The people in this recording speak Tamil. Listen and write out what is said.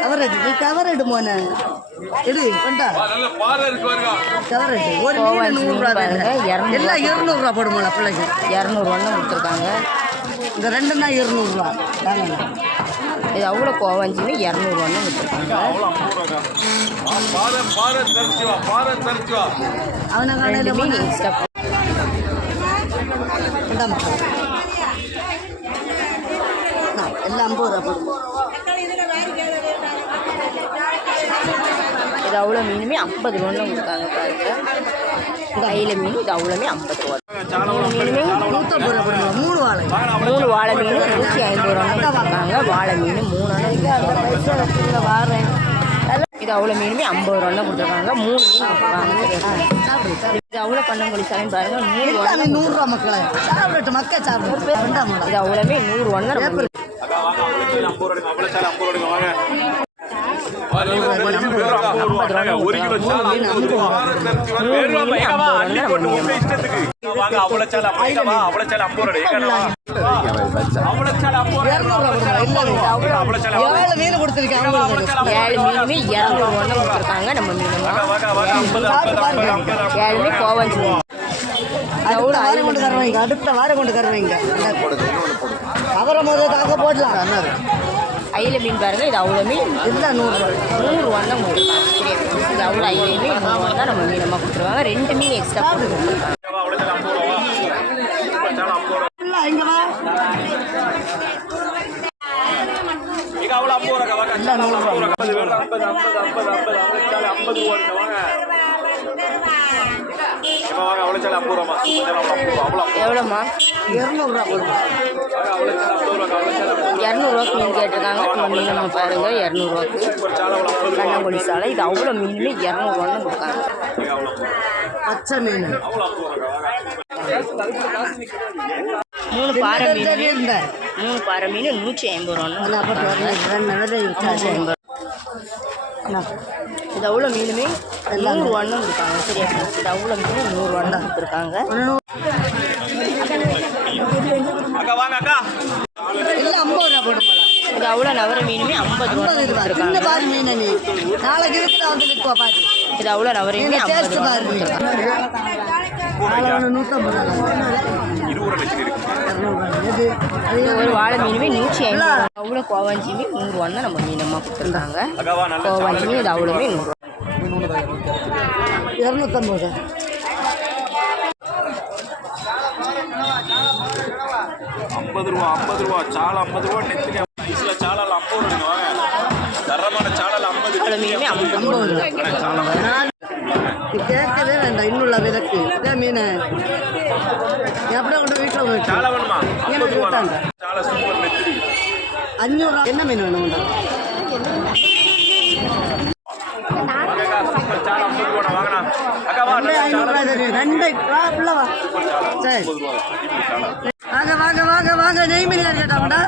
கவரேட்டு நீ கவரேட்டு மோன எடு கொண்டா கவரேட்டு ஒரு மீன் 100 ரூபா எல்லாம் 200 ரூபா போடுமோல பிள்ளைக்கு 200 கொடுத்துருக்காங்க. இந்த ரெண்டுன்னா 200 ரூபா தாங்க. இது அவ்வளோ கோவஞ்சின்னு 200 கொடுத்துருக்காங்க. அவனை காலையில் மீன் எக்ஸ்ட்ரா எல்லாம் 50 ரூபா போடுவோம். இது அவ்வளோ மீனுமே 50 ரூபான்னு கொடுத்தாங்க பாருங்க. கையில் மீன் இது அவ்வளோமே 50 ரூபா. மீனுமே 150 ரூபா போடுவோம். 3 வாழை 3 வாழை மீன் 150 ரூபான்னு கொடுத்தாங்க. வாழை மீன் 3 வாரேன். இது அவ்வளோ மீனுமே 50 ரூபான்னு கொடுத்துருக்காங்க. 3 மீன் கொடுத்துருக்காங்க. இது அவ்வளோ பண்ணங்குழி சாலையும் பாருங்க 100 ரூபா மக்களை சாப்பிட்டு மக்கள் சாப்பிட்டு இது அவ்வளோமே 100 மீன் கொடுத்துருக்காங்க. 7 மீனுமே 200 கொடுத்துருக்காங்க. நம்ம மீன் 7 மீன் கோவஞ்சி அடுத்த வாரம் கொண்டு தருவீங்க. அவரை முதல்ல தாக்க போடலாம். அயில மீன் பாருங்க இது அவ்வளோ மீன் இல்லை 100 ரூபான்னு கொடுத்துருக்காங்க. இது அவ்வளோ அயில மீன் 100 ரூபா தான் நம்ம மீனமாக கொடுத்துருவாங்க. 2 மீன் எக்ஸ்ட்ரா கொடுத்துருக்காங்க. எவ்வளோம்மா 200 ரூபா போடுவோம். 200 ரூபாய்க்கு மீன் கேட்டிருக்காங்க. நம்ம மீன் நம்ம பாருங்க 200 ரூபாய்க்கு கண்ணங்குழி சாலை. இது அவ்வளோ மீனுமே 200 ரூபான்னு கொடுக்காங்க. பச்சை மீன் 3 பாறை மீன் 3 பாறை மீன் 150 ரூபான்னு. இது அவ்வளோ மீனுமே 100 ரூபான்னு கொடுத்தாங்க. சரியா ஃப்ரெண்ட்ஸ் இது அவ்வளோ மீன் 100 ரூபான்னு கொடுத்துருக்காங்க. இல்லை 50 ரூபா போடுவோம். இது அவ்வளோ நவர மீனுமே 50 ரூபா கொடுத்துருக்காங்க. மீன் நீ நாளைக்கு இருக்கிற வந்து நிற்குவா பாரு. இது அவ்வளோ நவர மீன் 50 ரூபா கொடுத்துருக்காங்க. 150 ஒரு வாழை மீனுமே 150 அவ்வளோ கோவாஞ்சி மீன் 100 ரூபான்னு நம்ம மீனமாக கொடுத்துருக்காங்க. கோவாஞ்சி மீன் இது அவ்வளோமே 100 ரூபா. 250 50 ரூபா சாலை 50 ரூபா நெத்திங்க ஐஸ்ல சாலால 50 ரூபா தரமான சாலால 50 அவ்வளோ மீனுமே 50 ரூபா. கேட்கவே வேண்டாம். இன்னுள்ள விளக்கு மீன் எப்படியா கொண்டு வீட்டில் சாலை வேணுமா? சாலை சூப்பர் நெத்திரி 500 ரூபா. என்ன மீன் வேணும்? சரி வாங்க வாங்க வாங்க வாங்க நெய் மீன் கேட்டாங்கடா.